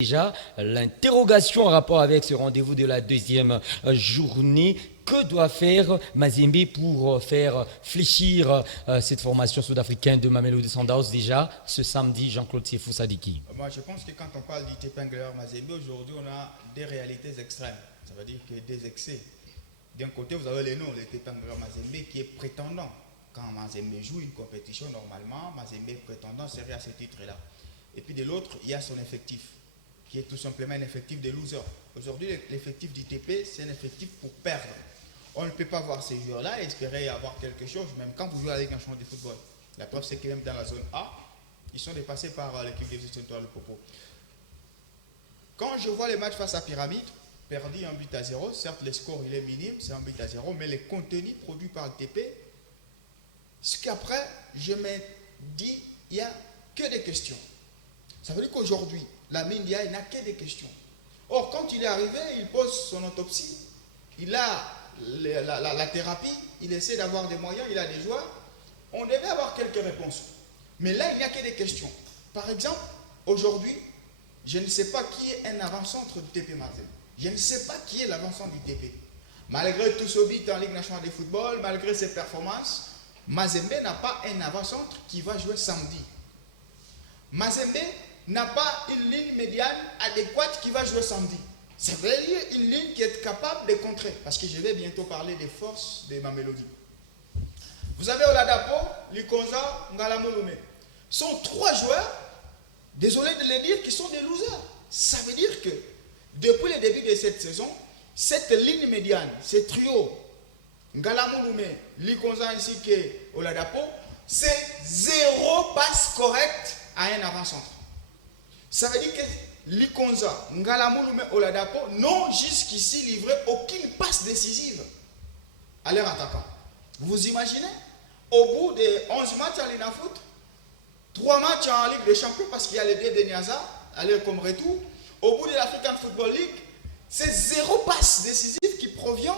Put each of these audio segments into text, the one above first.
Déjà, l'interrogation en rapport avec ce rendez-vous de la deuxième journée. Que doit faire Mazembe pour faire fléchir cette formation sud-africaine de Mamelodi Sundowns déjà ce samedi, Jean-Claude Siefou Sadiki? Moi, je pense que quand on parle du Tepengler Mazembe, aujourd'hui, on a des réalités extrêmes. Ça veut dire que des excès. D'un côté, vous avez les noms, le Tepengler Mazembe qui est prétendant. Quand Mazembe joue une compétition, normalement, Mazembe prétendant serait à ce titre-là. Et puis de l'autre, il y a son effectif, qui est tout simplement un effectif de losers. Aujourd'hui, l'effectif du TP, c'est un effectif pour perdre. On ne peut pas voir ces joueurs-là et espérer avoir quelque chose, même quand vous jouez à la Ligue nationale de football. La preuve, c'est que même dans la zone A, ils sont dépassés par l'équipe de gestion de Popo. Quand je vois les matchs face à Pyramide, perdu 1-0, certes le score il est minime, c'est 1-0, mais les contenus produits par le TP, ce qu'après, je me dis, il n'y a que des questions. Ça veut dire qu'aujourd'hui, la Mindia, il n'a que des questions. Or, quand il est arrivé, il pose son autopsie, il a la thérapie, il essaie d'avoir des moyens, il a des joueurs. On devait avoir quelques réponses. Mais là, il n'y a que des questions. Par exemple, aujourd'hui, je ne sais pas qui est un avant-centre du TP Mazembe. Je ne sais pas qui est l'avant-centre du TP. Malgré tout ce bit en Ligue nationale de football, malgré ses performances, Mazembe n'a pas un avant-centre qui va jouer samedi. Mazembe n'a pas une ligne médiane adéquate qui va jouer samedi. Ça veut dire une ligne qui est capable de contrer. Parce que je vais bientôt parler des forces de Mamelodi. Vous avez Oladapo, Likonza, Ngalamolume. Ce sont trois joueurs, désolé de le dire, qui sont des losers. Ça veut dire que depuis le début de cette saison, cette ligne médiane, ce trio, Ngalamolume, Likonza ainsi que Oladapo, c'est zéro passe correcte à un avant-centre. Ça veut dire que Likonza, Ngalamolume, Oladapo n'ont jusqu'ici livré aucune passe décisive à leur attaquant. Vous imaginez? Au bout de 11 matchs à l'INAFOOT, 3 matchs en Ligue des Champions parce qu'il y a les deux de Niaza, aller comme retour. Au bout de l'African Football League, c'est zéro passe décisive qui provient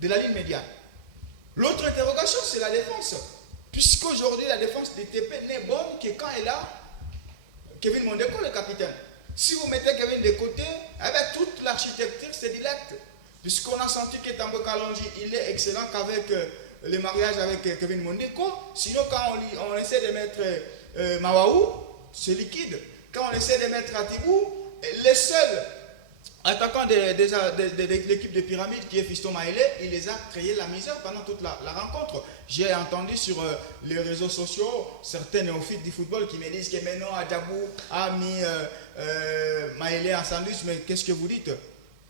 de la ligne médiane. L'autre interrogation, c'est la défense. Puisqu'aujourd'hui, la défense des TP n'est bonne que quand elle a Kevin Mondeko, le capitaine. Si vous mettez Kevin de côté, avec toute l'architecture, c'est direct. Puisqu'on a senti que Tambo Kalonji, il est excellent qu'avec le mariage avec Kevin Mondeko. Sinon, quand on essaie de mettre Mawaou, c'est liquide. Quand on essaie de mettre Atibou, les seuls attaquants de l'équipe de Pyramide, qui est Fiston Maëlé, il les a créé la misère pendant toute la rencontre. J'ai entendu sur les réseaux sociaux certains néophytes du football qui me disent que maintenant Adjabou a mis Maëlé en sandwich. Mais qu'est-ce que vous dites?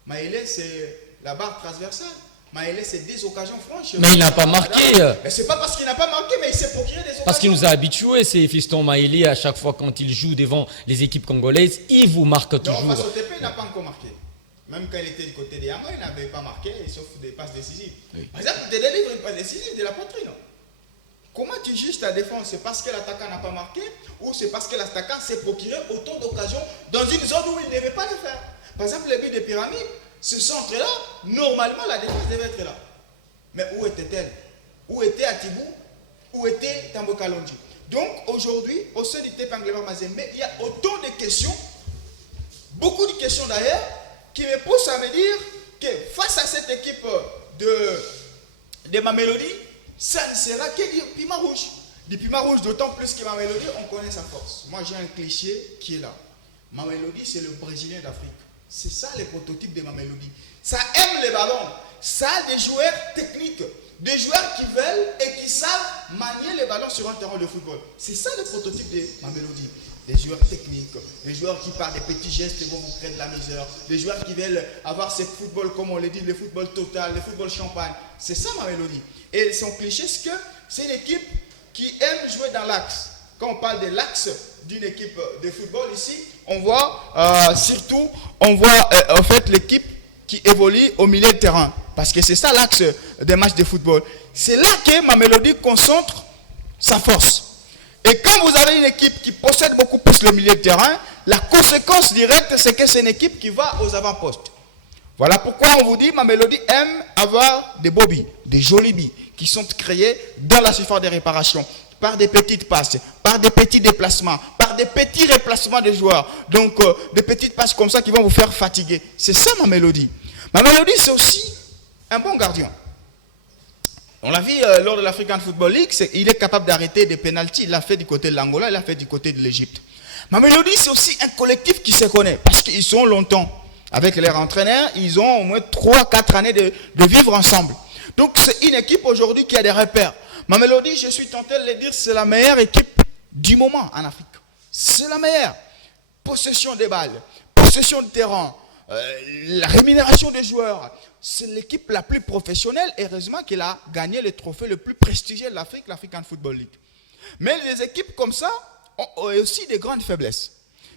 Maëlé, c'est la barre transversale. Maëlé, c'est des occasions franches. Mais il n'a pas marqué. C'est pas parce qu'il n'a pas marqué, mais il s'est procuré des occasions. Parce qu'il nous a habitués, c'est Fiston Maëlé, à chaque fois quand il joue devant les équipes congolaises, il vous marque toujours. Non, face au TP, il n'a pas encore marqué. Même quand il était du côté des Yama, il n'avait pas marqué, sauf des passes décisives. Oui. Par exemple, il te délivre une passe décisive de la poitrine. Comment tu juges ta défense? C'est parce que l'attaquant n'a pas marqué ou c'est parce que l'attaquant s'est procuré autant d'occasions dans une zone où il ne devait pas le faire? Par exemple, le but des Pyramides, ce centre-là, normalement, la défense devait être là. Mais où était-elle? Où était Atibou? Où était Tambo Kalonji? Donc, aujourd'hui, au sein du Tepengler Mazembe, il y a autant de questions, beaucoup de questions d'ailleurs, qui me poussent à me dire que face à cette équipe de Mamelodi, ça ne sera que du piment rouge. Du piment rouge, d'autant plus que Mamelodi, on connaît sa force. Moi, j'ai un cliché qui est là. Mamelodi, c'est le Brésilien d'Afrique. C'est ça le prototype de Mamelodi. Ça aime les ballons. Ça a des joueurs techniques. Des joueurs qui veulent et qui savent manier les ballons sur un terrain de football. C'est ça le prototype de Mamelodi. Des joueurs techniques, des joueurs qui par des petits gestes vont vous créer de la misère, des joueurs qui veulent avoir ce football, comme on le dit, le football total, le football champagne. C'est ça Mamelodi. Et son cliché, c'est que c'est une équipe qui aime jouer dans l'axe. Quand on parle de l'axe d'une équipe de football ici, on voit surtout, en fait l'équipe qui évolue au milieu de terrain. Parce que c'est ça l'axe des matchs de football. C'est là que Mamelodi concentre sa force. Et quand vous avez une équipe qui possède beaucoup plus le milieu de terrain, la conséquence directe, c'est que c'est une équipe qui va aux avant-postes. Voilà pourquoi on vous dit, Mamelodi aime avoir des bobbies, des jolis billes, qui sont créés dans la surface de réparation. par des petites passes, par des petits déplacements, par des petits replacements de joueurs. Donc, des petites passes comme ça qui vont vous faire fatiguer. C'est ça ma mélodie. Ma mélodie, c'est aussi un bon gardien. On l'a vu lors de l'African Football League, il est capable d'arrêter des pénaltys. Il l'a fait du côté de l'Angola, il l'a fait du côté de l'Égypte. Ma mélodie, c'est aussi un collectif qui se connaît parce qu'ils sont longtemps avec leurs entraîneurs. Ils ont au moins 3-4 années de vivre ensemble. Donc, c'est une équipe aujourd'hui qui a des repères. Ma mélodie, je suis tenté de le dire, c'est la meilleure équipe du moment en Afrique. C'est la meilleure. Possession des balles, possession de terrain, la rémunération des joueurs. C'est l'équipe la plus professionnelle. Heureusement qu'elle a gagné le trophée le plus prestigieux de l'Afrique, l'African Football League. Mais les équipes comme ça ont aussi des grandes faiblesses.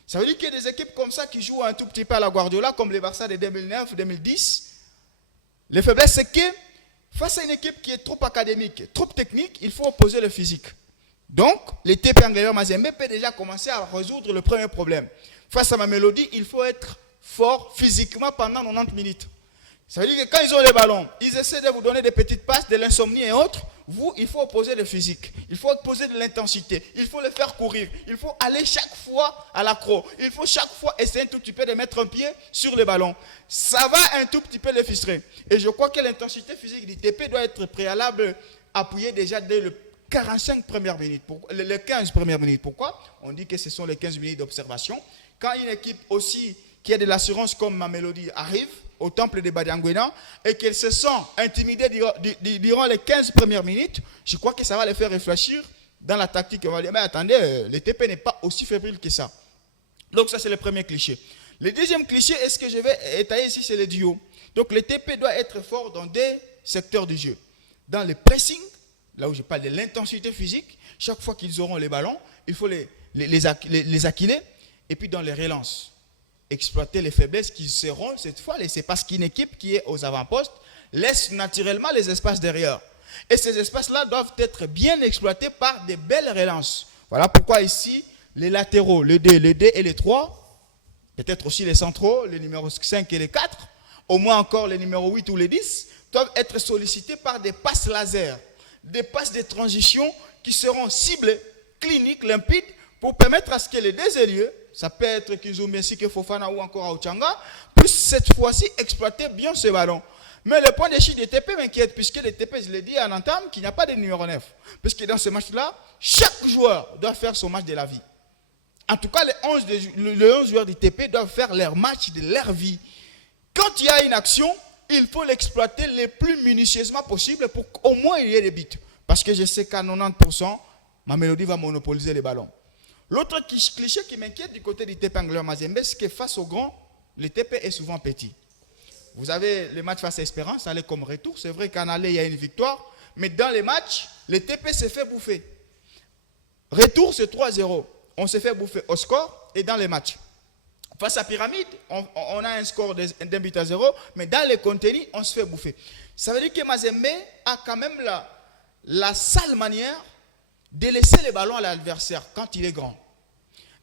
Ça veut dire qu'il y a des équipes comme ça qui jouent un tout petit peu à la Guardiola, comme les Barça de 2009-2010. Les faiblesses, c'est que face à une équipe qui est trop académique, trop technique, il faut opposer le physique. Donc, le TP Angleur Mazembe peut déjà commencer à résoudre le premier problème. Face à ma mélodie, il faut être fort physiquement pendant 90 minutes. Ça veut dire que quand ils ont les ballons, ils essaient de vous donner des petites passes, de l'insomnie et autres. Vous, il faut opposer le physique. Il faut opposer de l'intensité. Il faut le faire courir. Il faut aller chaque fois à l'accro. Il faut chaque fois essayer un tout petit peu de mettre un pied sur le ballon. Ça va un tout petit peu les frustrer. Et je crois que l'intensité physique du TP doit être préalable, appuyée déjà dès le 45 premières minutes. Les 15 premières minutes. Pourquoi? On dit que ce sont les 15 minutes d'observation. Quand une équipe aussi qui a de l'assurance comme ma mélodie arrive au temple de Badiangwena et qu'elle se sent intimidée durant les 15 premières minutes, je crois que ça va les faire réfléchir dans la tactique. On va dire, mais attendez, le TP n'est pas aussi fébrile que ça. Donc ça, c'est le premier cliché. Le deuxième cliché, est-ce que je vais étayer ici, c'est le duo. Donc le TP doit être fort dans des secteurs du jeu. Dans le pressing, là où je parle de l'intensité physique, chaque fois qu'ils auront les ballons, il faut les acquiler. Et puis dans les relances, exploiter les faiblesses qui seront cette fois laissées parce qu'une équipe qui est aux avant-postes laisse naturellement les espaces derrière. Et ces espaces-là doivent être bien exploités par des belles relances. Voilà pourquoi ici, les latéraux, les 2 et les 3, peut-être aussi les centraux, les numéros 5 et les 4, au moins encore les numéros 8 ou les 10, doivent être sollicités par des passes laser, des passes de transition qui seront ciblées, cliniques, limpides, pour permettre à ce que les deux ailiers, ça peut être Kizumbi, Sike Fofana ou encore Aouchanga, puissent cette fois-ci exploiter bien ce ballon. Mais le point de chute des TP m'inquiète, puisque les TP, je l'ai dit en entame, qu'il n'y a pas de numéro 9. Puisque dans ce match-là, chaque joueur doit faire son match de la vie. En tout cas, les 11 joueurs du TP doivent faire leur match de leur vie. Quand il y a une action, il faut l'exploiter le plus minutieusement possible pour qu'au moins il y ait des buts. Parce que je sais qu'à 90%, ma mélodie va monopoliser les ballons. L'autre cliché qui m'inquiète du côté du TP Angleur Mazembe, c'est que face au grand, le TP est souvent petit. Vous avez le match face à Espérance, aller comme retour. C'est vrai qu'en aller, il y a une victoire. Mais dans les matchs, le TP s'est fait bouffer. Retour, c'est 3-0. On s'est fait bouffer au score et dans les matchs. Face à Pyramide, on a un score d'un but à 0. Mais dans les contenus, on se fait bouffer. Ça veut dire que Mazembe a quand même la sale manière de laisser les ballons à l'adversaire quand il est grand.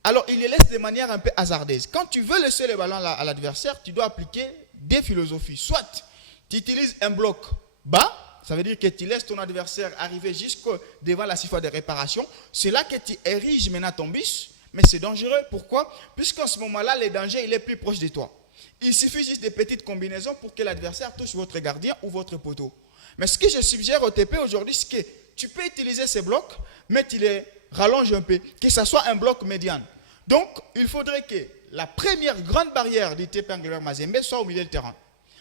Alors, il les laisse de manière un peu hasardeuse. Quand tu veux laisser les ballons à l'adversaire, tu dois appliquer des philosophies. Soit tu utilises un bloc bas, ça veut dire que tu laisses ton adversaire arriver jusqu'au devant la surface de réparation. C'est là que tu ériges maintenant ton bus, mais c'est dangereux. Pourquoi? Puisqu'en ce moment-là, le danger, il est plus proche de toi. Il suffit juste de petites combinaisons pour que l'adversaire touche votre gardien ou votre poteau. Mais ce que je suggère au TP aujourd'hui, c'est que tu peux utiliser ces blocs, mais tu les rallonges un peu, que ce soit un bloc médian. Donc, il faudrait que la première grande barrière du TP Angleur Mazembe soit au milieu du terrain.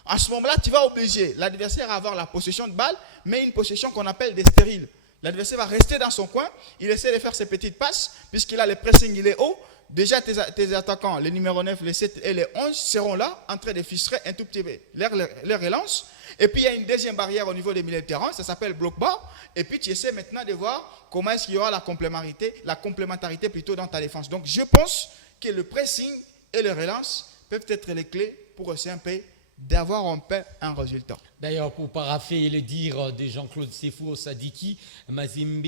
À ce moment-là, tu vas obliger l'adversaire à avoir la possession de balle, mais une possession qu'on appelle des stériles. L'adversaire va rester dans son coin, il essaie de faire ses petites passes, puisqu'il a le pressing, il est haut. Déjà, tes attaquants, les numéros 9, les 7 et les 11, seront là, en train de frustrer un tout petit peu leur relance. Et puis, il y a une deuxième barrière au niveau des milieux de terrain, ça s'appelle bloc bas. Et puis, tu essaies maintenant de voir comment est-ce qu'il y aura la complémentarité plutôt dans ta défense. Donc, je pense que le pressing et le relance peuvent être les clés pour essayer un peu d'avoir un résultat. D'ailleurs, pour parapher le dire de Jean-Claude Sefo Sadiki, Mazembe,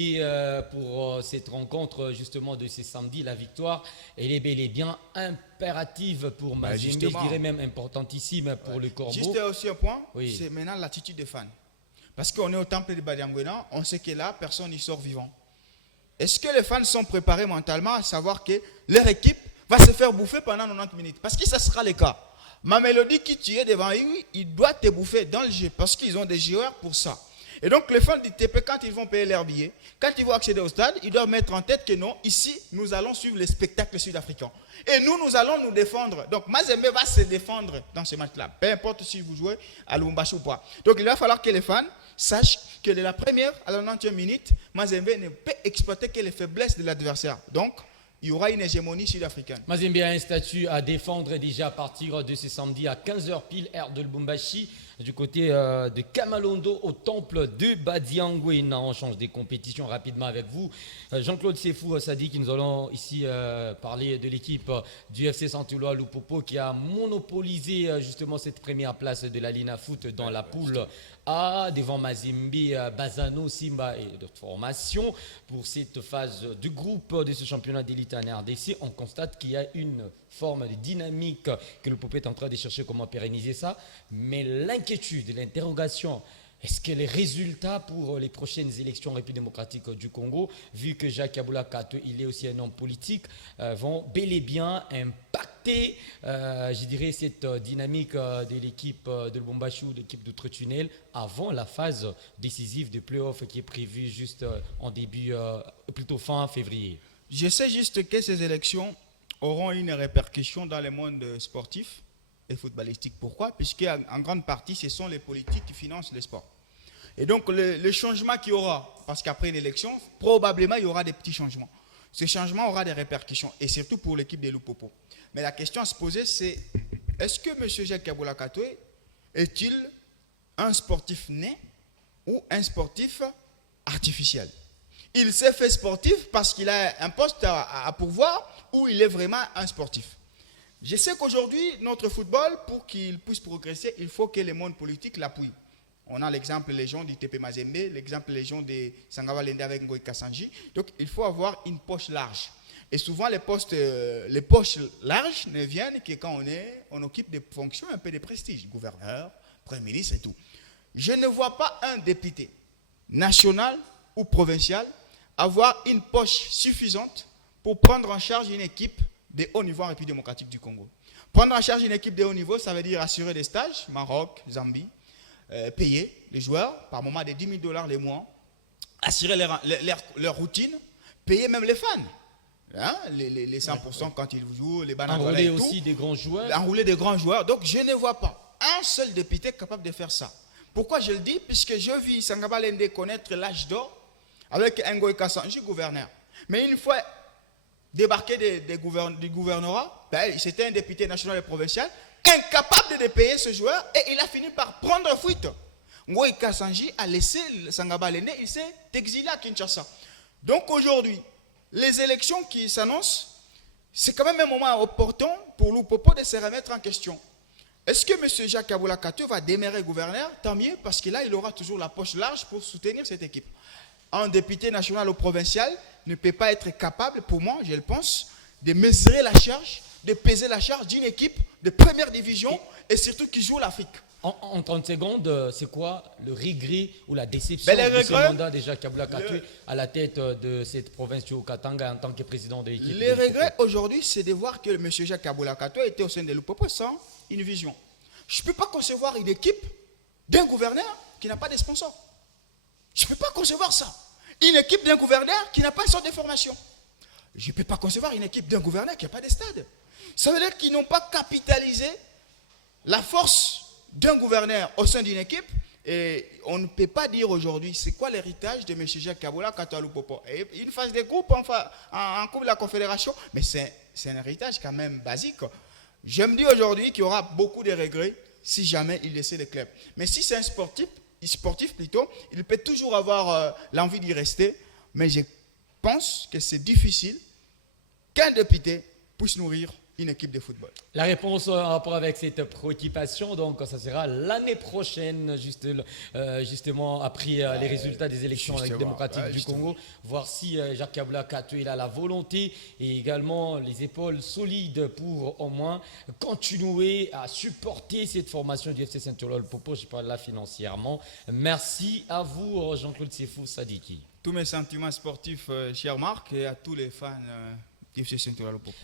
pour cette rencontre justement de ce samedi, la victoire, elle est bel et bien impérative pour Mazembe, je dirais même importantissime pour le Corbeau. Juste aussi un point, c'est maintenant l'attitude des fans. Parce qu'on est au temple de Badiangwena, on sait que là, personne n'y sort vivant. est-ce que les fans sont préparés mentalement à savoir que leur équipe va se faire bouffer pendant 90 minutes? Parce que ça sera le cas. Mamelodi qui tu es devant lui, il doit te bouffer dans le jeu parce qu'ils ont des joueurs pour ça. Et donc les fans du TP, quand ils vont payer leur billet, quand ils vont accéder au stade, ils doivent mettre en tête que non, ici, nous allons suivre les spectacles sud-africains. Et nous allons nous défendre. Donc Mazembe va se défendre dans ce match-là, peu importe si vous jouez à Lubumbashi ou pas. Donc il va falloir que les fans sachent que de la première à la 90e minute, Mazembe ne peut exploiter que les faiblesses de l'adversaire. Donc, il y aura une hégémonie sud-africaine. Mazembe a un statut à défendre déjà à partir de ce samedi à 15h pile, aire de Lubumbashi, du côté de Kamalondo au temple de Badiangwena. On change des compétitions rapidement avec vous. Jean-Claude Sefou Sadi, qui nous allons ici parler de l'équipe du FC Santouloa Lupopo qui a monopolisé justement cette première place de la Lina Foot dans la poule A devant Mazembe, Bazano, Simba et d'autres formations. Pour cette phase de groupe de ce championnat d'élite en RDC, on constate qu'il y a une forme de dynamique que le Lupopo est en train de chercher comment pérenniser ça. Mais l'inquiétude, l'interrogation, est-ce que les résultats pour les prochaines élections en République démocratique du Congo, vu que Jacques Aboula Kato, il est aussi un homme politique, vont bel et bien impacter, je dirais, cette dynamique de l'équipe de Lubumbashi ou de l'équipe d'Outre-Tunnel avant la phase décisive de play-off qui est prévue juste en début, plutôt fin février? Je sais juste que ces élections auront une répercussion dans le monde sportif et footballistique. Pourquoi? Puisque en grande partie, ce sont les politiques qui financent le sport. Et donc, le changement qu'il y aura, parce qu'après une élection, probablement, il y aura des petits changements. Ce changement aura des répercussions, et surtout pour l'équipe des Lupopo. Mais la question à se poser, c'est est-ce que M. Jacques Aboula Kato est-il un sportif né ou un sportif artificiel? Il s'est fait sportif parce qu'il a un poste à pourvoir ou il est vraiment un sportif? Je sais qu'aujourd'hui, notre football, pour qu'il puisse progresser, il faut que le monde politique l'appuie. On a l'exemple légion du TP Mazembe, l'exemple légion de Sangaba Lende avec Ngoï Kassanji. Donc, il faut avoir une poche large. Et souvent, les poches larges ne viennent que quand on occupe des fonctions un peu de prestige, gouverneur, premier ministre et tout. Je ne vois pas un député national ou provincial avoir une poche suffisante pour prendre en charge une équipe de haut niveau en République démocratique du Congo. Prendre en charge une équipe de haut niveau, ça veut dire assurer des stages, Maroc, Zambie, payer les joueurs, par moment de $10,000 les mois, assurer leur routine, payer même les fans. Hein, les 100% quand ils jouent, les bananes. Enrouler aussi des grands joueurs. Enrouler des grands joueurs. Donc je ne vois pas un seul député capable de faire ça. Pourquoi je le dis? Puisque je vis Sangaba Lende connaître l'âge d'or avec Ngoï Kassanji, gouverneur. Mais une fois débarqué du gouvernorat, c'était un député national et provincial, incapable de payer ce joueur, et il a fini par prendre fuite. Ngoï Kassanji a laissé Sangaba Lende, il s'est exilé à Kinshasa. Donc aujourd'hui, les élections qui s'annoncent, c'est quand même un moment opportun pour Lupopo de se remettre en question. Est-ce que M. Jacques Aboula Kato va demeurer gouverneur? Tant mieux, parce que là, il aura toujours la poche large pour soutenir cette équipe. Un député national ou provincial ne peut pas être capable, pour moi, je le pense, de mesurer la charge, de peser la charge d'une équipe de première division et surtout qui joue l'Afrique. En 30 secondes, c'est quoi le regret ou la déception de ce mandat de Jacques Aboula Kato à la tête de cette province du Haut-Katanga en tant que président de l'équipe? Les regrets aujourd'hui, c'est de voir que M. Jacques Aboula Kato était au sein de Lupopo sans une vision. Je ne peux pas concevoir une équipe d'un gouverneur qui n'a pas de sponsor. Je ne peux pas concevoir ça. Une équipe d'un gouverneur qui n'a pas de sorte de formation. Je ne peux pas concevoir une équipe d'un gouverneur qui n'a pas de stade. Ça veut dire qu'ils n'ont pas capitalisé la force d'un gouverneur au sein d'une équipe. Et on ne peut pas dire aujourd'hui c'est quoi l'héritage de M. Jacques Aboula Kato à Lupopo. Une phase de groupe en Coupe de la Confédération, mais c'est un héritage quand même basique. Je me dis aujourd'hui qu'il y aura beaucoup de regrets si jamais il laissait le club. Mais si c'est un sportif plutôt, il peut toujours avoir l'envie d'y rester. Mais je pense que c'est difficile qu'un député puisse nourrir une équipe de football. La réponse en rapport avec cette préoccupation, donc ça sera l'année prochaine, justement après les résultats des élections démocratiques du Congo, voir si Jacques Kabila Kato il a la volonté et également les épaules solides pour au moins continuer à supporter cette formation du FC Saint-Ololle-Popo, je parle là financièrement. Merci à vous Jean-Claude Sefou Sadiki. Tous mes sentiments sportifs, cher Marc, et à tous les fans du FC Saint-Ololle-Popo.